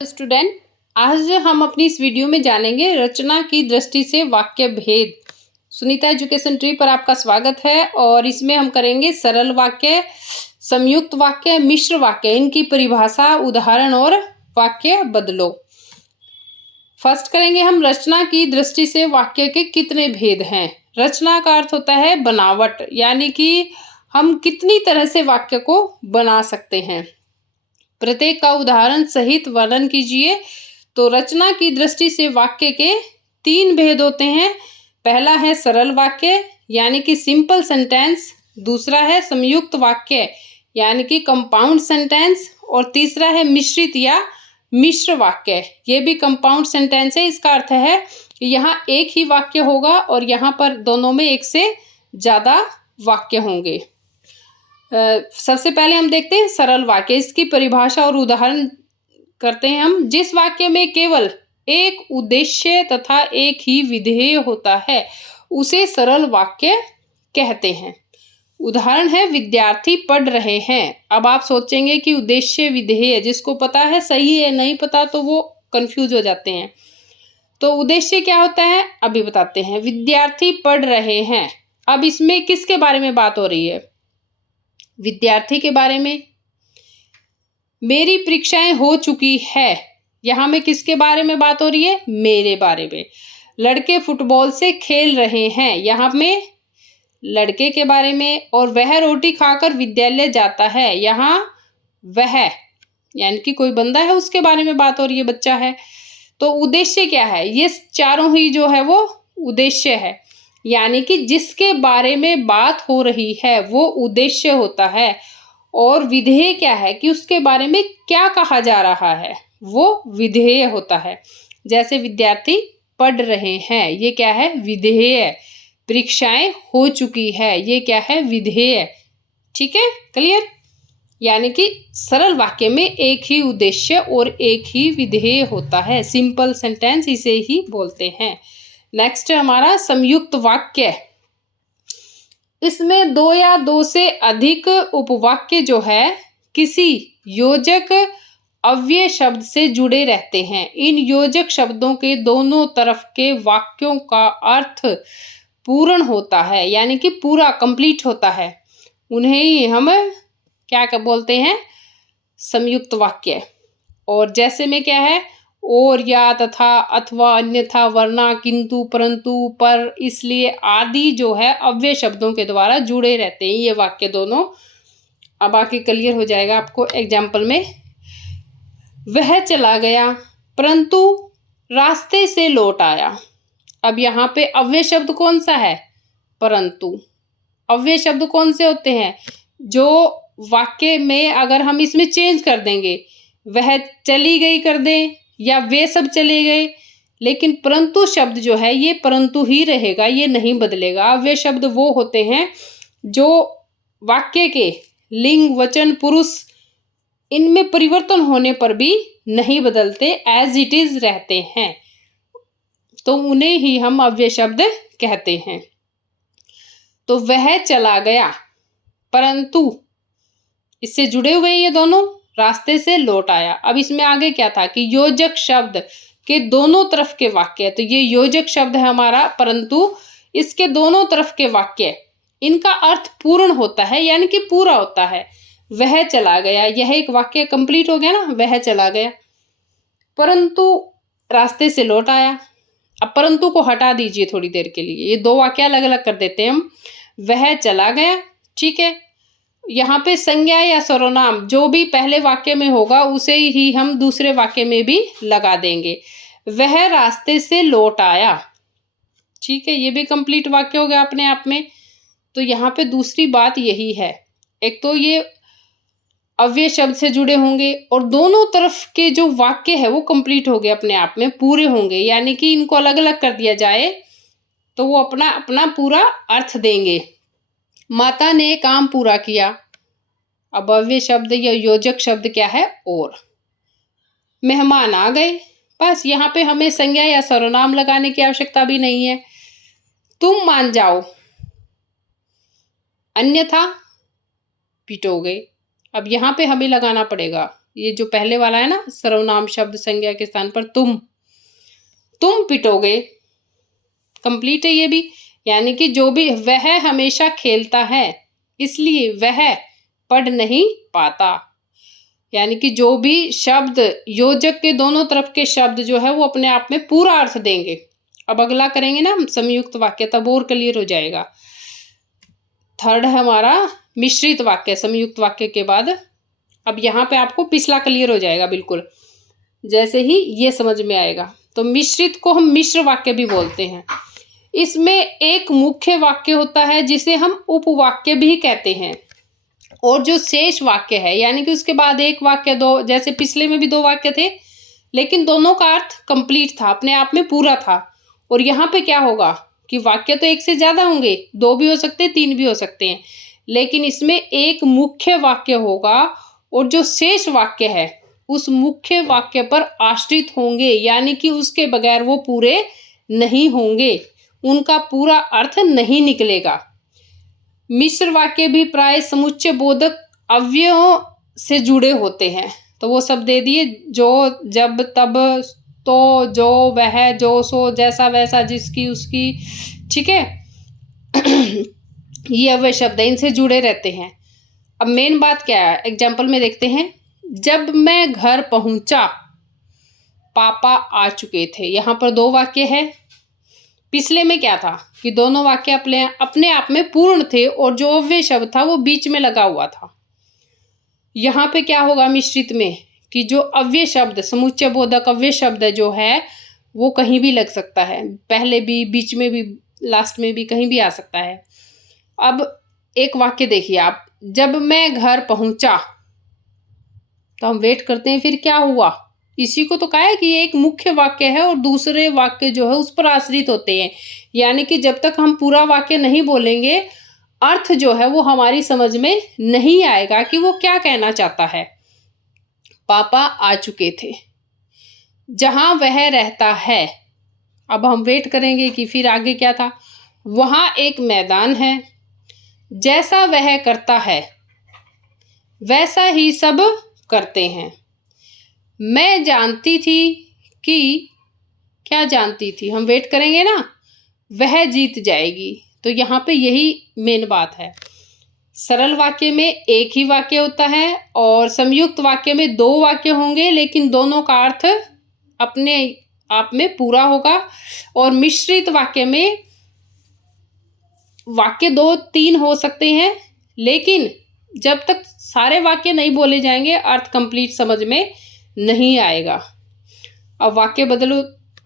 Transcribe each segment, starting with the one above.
Student, आज हम अपनी इस वीडियो में जानेंगे रचना की दृष्टि से वाक्य भेद। सुनीता एजुकेशन ट्री पर आपका स्वागत है और इसमें हम करेंगे सरल वाक्य, संयुक्त वाक्य, मिश्र वाक्य, इनकी परिभाषा, उदाहरण और वाक्य बदलो। फर्स्ट करेंगे हम रचना की दृष्टि से वाक्य के कितने भेद हैं। रचना का अर्थ होता है बनावट, यानी कि हम कितनी तरह से वाक्य को बना सकते हैं। प्रत्येक का उदाहरण सहित वर्णन कीजिए। तो रचना की दृष्टि से वाक्य के 3 भेद होते हैं। पहला है सरल वाक्य यानी कि सिंपल सेंटेंस, दूसरा है संयुक्त वाक्य यानी कि कंपाउंड सेंटेंस, और तीसरा है मिश्रित या मिश्र वाक्य, ये भी कंपाउंड सेंटेंस है। इसका अर्थ है कि यहाँ एक ही वाक्य होगा और यहाँ पर दोनों में एक से ज्यादा वाक्य होंगे। सबसे पहले हम देखते हैं सरल वाक्य। इसकी परिभाषा और उदाहरण करते हैं हम। जिस वाक्य में केवल एक उद्देश्य तथा एक ही विधेय होता है उसे सरल वाक्य कहते हैं। उदाहरण है विद्यार्थी पढ़ रहे हैं। अब आप सोचेंगे कि उद्देश्य विधेय, जिसको पता है सही है, नहीं पता तो वो कंफ्यूज हो जाते हैं। तो उद्देश्य क्या होता है अभी बताते हैं। विद्यार्थी पढ़ रहे हैं, अब इसमें किसके बारे में बात हो रही है? विद्यार्थी के बारे में। मेरी परीक्षाएं हो चुकी है, यहां में किसके बारे में बात हो रही है? मेरे बारे में। लड़के फुटबॉल से खेल रहे हैं, यहां में लड़के के बारे में। और वह रोटी खाकर विद्यालय जाता है, यहाँ वह यानी कि कोई बंदा है उसके बारे में बात हो रही है, बच्चा है। तो उद्देश्य क्या है? ये चारों ही जो है वो उद्देश्य है, यानी कि जिसके बारे में बात हो रही है वो उद्देश्य होता है। और विधेय क्या है कि उसके बारे में क्या कहा जा रहा है, वो विधेय होता है। जैसे विद्यार्थी पढ़ रहे हैं, ये क्या है? विधेय। परीक्षाएं हो चुकी है, ये क्या है? विधेय। ठीक है, क्लियर? यानी कि सरल वाक्य में एक ही उद्देश्य और एक ही विधेय होता है। सिंपल सेंटेंस इसे ही बोलते हैं। नेक्स्ट हमारा संयुक्त वाक्य। इसमें 2 या 2 से अधिक उपवाक्य जो है किसी योजक अव्यय शब्द से जुड़े रहते हैं। इन योजक शब्दों के दोनों तरफ के वाक्यों का अर्थ पूर्ण होता है, यानी कि पूरा कंप्लीट होता है। उन्हें ही हम क्या बोलते हैं? संयुक्त वाक्य। और जैसे में क्या है? और, या, तथा, अथवा, अन्यथा, वरना, किंतु, परंतु, पर, इसलिए आदि जो है अव्यय शब्दों के द्वारा जुड़े रहते हैं ये वाक्य दोनों। अब आके क्लियर हो जाएगा आपको एग्जाम्पल में। वह चला गया परंतु रास्ते से लौट आया। अब यहाँ पे अव्यय शब्द कौन सा है? परंतु। अव्यय शब्द कौन से होते हैं? जो वाक्य में अगर हम इसमें चेंज कर देंगे, वह चली गई कर दें या वे सब चले गए, लेकिन परंतु शब्द जो है ये परंतु ही रहेगा, ये नहीं बदलेगा। अव्यय शब्द वो होते हैं जो वाक्य के लिंग, वचन, पुरुष इनमें परिवर्तन होने पर भी नहीं बदलते, एज इट इज रहते हैं, तो उन्हें ही हम अव्यय शब्द कहते हैं। तो वह चला गया परंतु इससे जुड़े हुए ये दोनों, रास्ते से लौट आया। अब इसमें आगे क्या था कि योजक शब्द के दोनों तरफ के वाक्य, तो ये योजक शब्द है हमारा परंतु, इसके दोनों तरफ के वाक्य इनका अर्थ पूर्ण होता है, यानी कि पूरा होता है। वह चला गया, यह एक वाक्य कंप्लीट हो गया ना, वह चला गया। परंतु रास्ते से लौट आया। अब परंतु को हटा दीजिए थोड़ी देर के लिए, ये 2 वाक्य अलग अलग कर देते हैं हम। वह चला गया, ठीक है। यहाँ पे संज्ञा या सर्वनाम जो भी पहले वाक्य में होगा उसे ही हम दूसरे वाक्य में भी लगा देंगे। वह रास्ते से लौट आया, ठीक है, ये भी कंप्लीट वाक्य हो गया अपने आप में। तो यहाँ पे दूसरी बात यही है, एक तो ये अव्यय शब्द से जुड़े होंगे और दोनों तरफ के जो वाक्य है वो कंप्लीट हो गए, अपने आप में पूरे होंगे, यानी कि इनको अलग अलग कर दिया जाए तो वो अपना अपना पूरा अर्थ देंगे। माता ने काम पूरा किया। अब अव्यय शब्द या योजक शब्द क्या है? और। मेहमान आ गए, बस यहाँ पे हमें संज्ञा या सर्वनाम लगाने की आवश्यकता भी नहीं है। तुम मान जाओ अन्यथा पिटोगे। अब यहाँ पे हमें लगाना पड़ेगा ये जो पहले वाला है ना, सर्वनाम शब्द संज्ञा के स्थान पर तुम पिटोगे, कंप्लीट है ये भी। यानी कि जो भी, वह हमेशा खेलता है इसलिए वह पढ़ नहीं पाता। यानी कि जो भी शब्द, योजक के दोनों तरफ के शब्द जो है वो अपने आप में पूरा अर्थ देंगे। अब अगला करेंगे ना हम संयुक्त वाक्य, तब और क्लियर हो जाएगा। थर्ड है हमारा मिश्रित वाक्य, संयुक्त वाक्य के बाद। अब यहाँ पे आपको पिछला क्लियर हो जाएगा बिल्कुल, जैसे ही ये समझ में आएगा। तो मिश्रित को हम मिश्र वाक्य भी बोलते हैं। इसमें एक मुख्य वाक्य होता है जिसे हम उपवाक्य भी कहते हैं, और जो शेष वाक्य है यानी कि उसके बाद एक वाक्य, दो, जैसे पिछले में भी 2 वाक्य थे लेकिन दोनों का अर्थ कंप्लीट था, अपने आप में पूरा था। और यहाँ पे क्या होगा कि वाक्य तो एक से ज्यादा होंगे, 2 भी हो सकते हैं, 3 भी हो सकते हैं, लेकिन इसमें एक मुख्य वाक्य होगा और जो शेष वाक्य है उस मुख्य वाक्य पर आश्रित होंगे, यानी कि उसके बगैर वो पूरे नहीं होंगे, उनका पूरा अर्थ नहीं निकलेगा। मिश्र वाक्य भी प्राय समुच्चय बोधक अव्ययों से जुड़े होते हैं। तो वो सब दे दिए, जो, जब, तब, तो, जो, वह, जो, सो, जैसा, वैसा, जिसकी, उसकी, ठीक है। ये अव्यय शब्द है, इनसे जुड़े रहते हैं। अब मेन बात क्या है, एग्जाम्पल में देखते हैं। जब मैं घर पहुंचा पापा आ चुके थे। यहाँ पर 2 वाक्य है। पिछले में क्या था कि दोनों वाक्य अपने आप में पूर्ण थे और जो अव्यय शब्द था वो बीच में लगा हुआ था। यहाँ पे क्या होगा मिश्रित में कि जो अव्यय शब्द, समुच्चय बोधक अव्यय शब्द जो है वो कहीं भी लग सकता है, पहले भी, बीच में भी, लास्ट में भी, कहीं भी आ सकता है। अब एक वाक्य देखिए आप, जब मैं घर पहुंचा, तो हम वेट करते हैं फिर क्या हुआ। इसी को तो कहा है कि ये एक मुख्य वाक्य है और दूसरे वाक्य जो है उस पर आश्रित होते हैं। यानी कि जब तक हम पूरा वाक्य नहीं बोलेंगे, अर्थ जो है वो हमारी समझ में नहीं आएगा कि वो क्या कहना चाहता है। पापा आ चुके थे, जहां वह रहता है। अब हम वेट करेंगे कि फिर आगे क्या था। वहां एक मैदान है, जैसा वह करता है वैसा ही सब करते हैं। मैं जानती थी कि, क्या जानती थी, हम वेट करेंगे ना, वह जीत जाएगी। तो यहाँ पे यही मेन बात है। सरल वाक्य में एक ही वाक्य होता है और संयुक्त वाक्य में 2 वाक्य होंगे, लेकिन दोनों का अर्थ अपने आप में पूरा होगा। और मिश्रित वाक्य में वाक्य 2-3 हो सकते हैं, लेकिन जब तक सारे वाक्य नहीं बोले जाएंगे अर्थ कंप्लीट समझ में नहीं आएगा। अब वाक्य बदलो।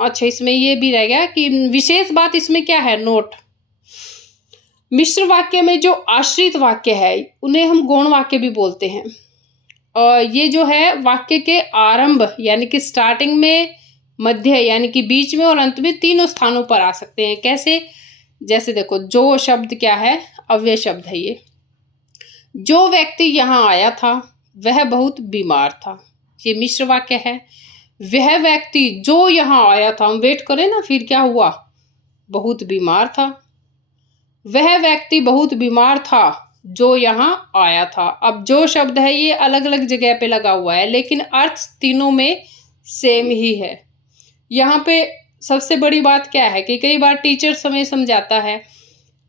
अच्छा, इसमें ये भी रह गया कि विशेष बात इसमें क्या है, नोट। मिश्र वाक्य में जो आश्रित वाक्य है उन्हें हम गौण वाक्य भी बोलते हैं। और ये जो है वाक्य के आरंभ यानी कि स्टार्टिंग में, मध्य यानी कि बीच में और अंत में, तीनों स्थानों पर आ सकते हैं। कैसे, जैसे देखो, जो शब्द क्या है, अव्यय शब्द है ये। जो व्यक्ति यहाँ आया था वह बहुत बीमार था, ये मिश्र वाक्य है। वह व्यक्ति जो यहाँ आया था, हम वेट करें ना, फिर क्या हुआ, बहुत बीमार था। वह व्यक्ति बहुत बीमार था जो यहाँ आया था। अब जो शब्द है ये अलग अलग जगह पे लगा हुआ है, लेकिन अर्थ तीनों में सेम ही है। यहाँ पे सबसे बड़ी बात क्या है कि कई बार टीचर हमें समझाता है,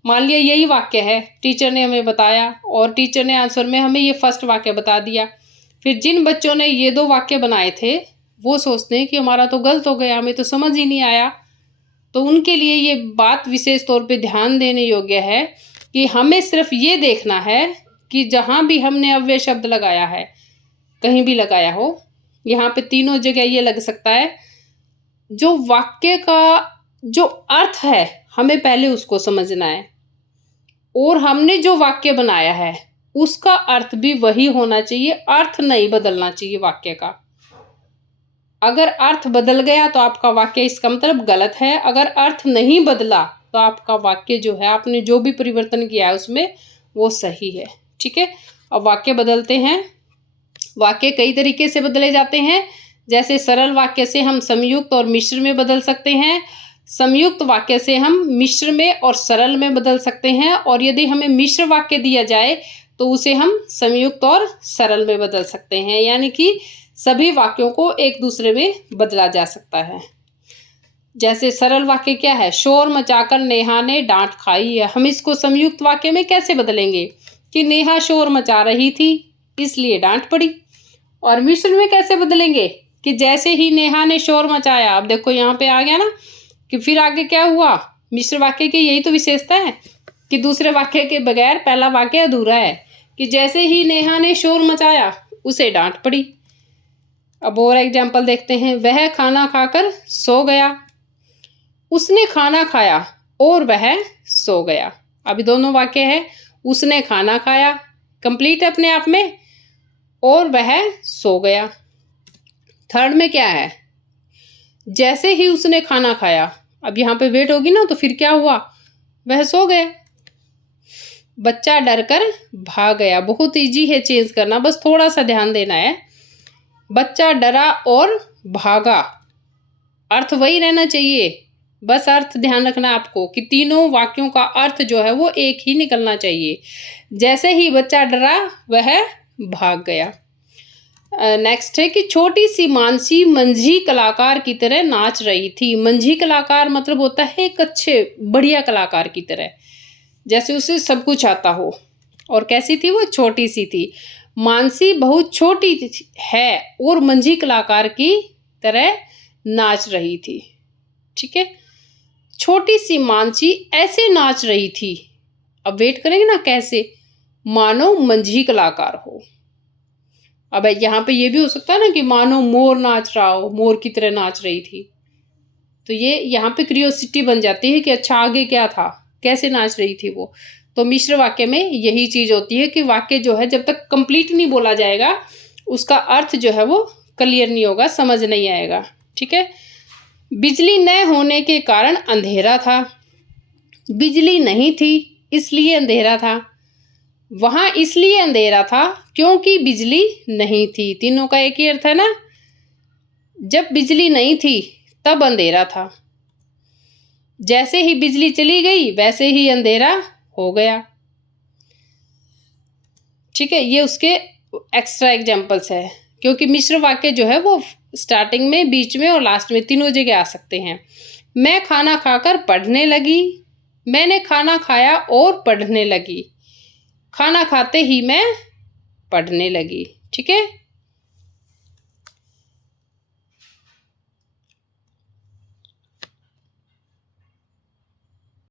मान लिया यही वाक्य है, टीचर ने हमें बताया और टीचर ने आंसर में हमें ये फर्स्ट वाक्य बता दिया। फिर जिन बच्चों ने ये 2 वाक्य बनाए थे वो सोचते हैं कि हमारा तो गलत हो गया, हमें तो समझ ही नहीं आया। तो उनके लिए ये बात विशेष तौर पे ध्यान देने योग्य है कि हमें सिर्फ ये देखना है कि जहाँ भी हमने अव्यय शब्द लगाया है, कहीं भी लगाया हो, यहाँ पे तीनों जगह ये लग सकता है, जो वाक्य का जो अर्थ है हमें पहले उसको समझना है, और हमने जो वाक्य बनाया है उसका अर्थ भी वही होना चाहिए, अर्थ नहीं बदलना चाहिए वाक्य का। अगर अर्थ बदल गया तो आपका वाक्य इसका मतलब गलत है, अगर अर्थ नहीं बदला तो आपका वाक्य जो है, आपने जो भी परिवर्तन किया है उसमें, वो सही है। ठीक है, अब वाक्य बदलते हैं। वाक्य कई तरीके से बदले जाते हैं। जैसे सरल वाक्य से हम संयुक्त और मिश्र में बदल सकते हैं, संयुक्त वाक्य से हम मिश्र में और सरल में बदल सकते हैं, और यदि हमें मिश्र वाक्य दिया जाए तो उसे हम संयुक्त और सरल में बदल सकते हैं, यानी कि सभी वाक्यों को एक दूसरे में बदला जा सकता है। जैसे सरल वाक्य क्या है, शोर मचाकर नेहा ने डांट खाई है। हम इसको संयुक्त वाक्य में कैसे बदलेंगे कि नेहा शोर मचा रही थी इसलिए डांट पड़ी। और मिश्र में कैसे बदलेंगे कि जैसे ही नेहा ने शोर मचाया, अब देखो यहाँ पे आ गया ना कि फिर आगे क्या हुआ। मिश्र वाक्य की यही तो विशेषता है कि दूसरे वाक्य के बगैर पहला वाक्य अधूरा है, कि जैसे ही नेहा ने शोर मचाया उसे डांट पड़ी। अब और एग्जाम्पल देखते हैं। वह खाना खाकर सो गया, उसने खाना खाया और वह सो गया। अभी दोनों वाक्य है, उसने खाना खाया कंप्लीट अपने आप में और वह सो गया। थर्ड में क्या है, जैसे ही उसने खाना खाया, अब यहाँ पे वेट होगी ना तो फिर क्या हुआ, वह सो गया। बच्चा डरकर भाग गया, बहुत इजी है चेंज करना, बस थोड़ा सा ध्यान देना है। बच्चा डरा और भागा, अर्थ वही रहना चाहिए, बस अर्थ ध्यान रखना आपको कि तीनों वाक्यों का अर्थ जो है वो एक ही निकलना चाहिए। जैसे ही बच्चा डरा वह भाग गया। नेक्स्ट है कि छोटी सी मानसी मंझी कलाकार की तरह नाच रही थी। मंझी कलाकार मतलब होता है एक अच्छे बढ़िया कलाकार की तरह, जैसे उसे सब कुछ आता हो। और कैसी थी वो, छोटी सी थी। मानसी बहुत छोटी है और मंझी कलाकार की तरह नाच रही थी। ठीक है, छोटी सी मानसी ऐसे नाच रही थी। अब वेट करेंगे ना कैसे, मानो मंझी कलाकार हो। अब यहाँ पे ये भी हो सकता है ना कि मानो मोर नाच रहा हो, मोर की तरह नाच रही थी। तो ये यहाँ पे क्रियोसिटी बन जाती है कि अच्छा आगे क्या था, कैसे नाच रही थी वो। तो मिश्र वाक्य में यही चीज होती है कि वाक्य जो है जब तक कंप्लीट नहीं बोला जाएगा उसका अर्थ जो है वो क्लियर नहीं होगा, समझ नहीं आएगा। ठीक है, बिजली न होने के कारण अंधेरा था। बिजली नहीं थी इसलिए अंधेरा था। वहां इसलिए अंधेरा था क्योंकि बिजली नहीं थी। तीनों का एक ही अर्थ है ना, जब बिजली नहीं थी तब अंधेरा था, जैसे ही बिजली चली गई वैसे ही अंधेरा हो गया। ठीक है, ये उसके एक्स्ट्रा एग्जाम्पल्स है, क्योंकि मिश्र वाक्य जो है वो स्टार्टिंग में, बीच में और लास्ट में तीनों जगह आ सकते हैं। मैं खाना खाकर पढ़ने लगी, मैंने खाना खाया और पढ़ने लगी, खाना खाते ही मैं पढ़ने लगी। ठीक है।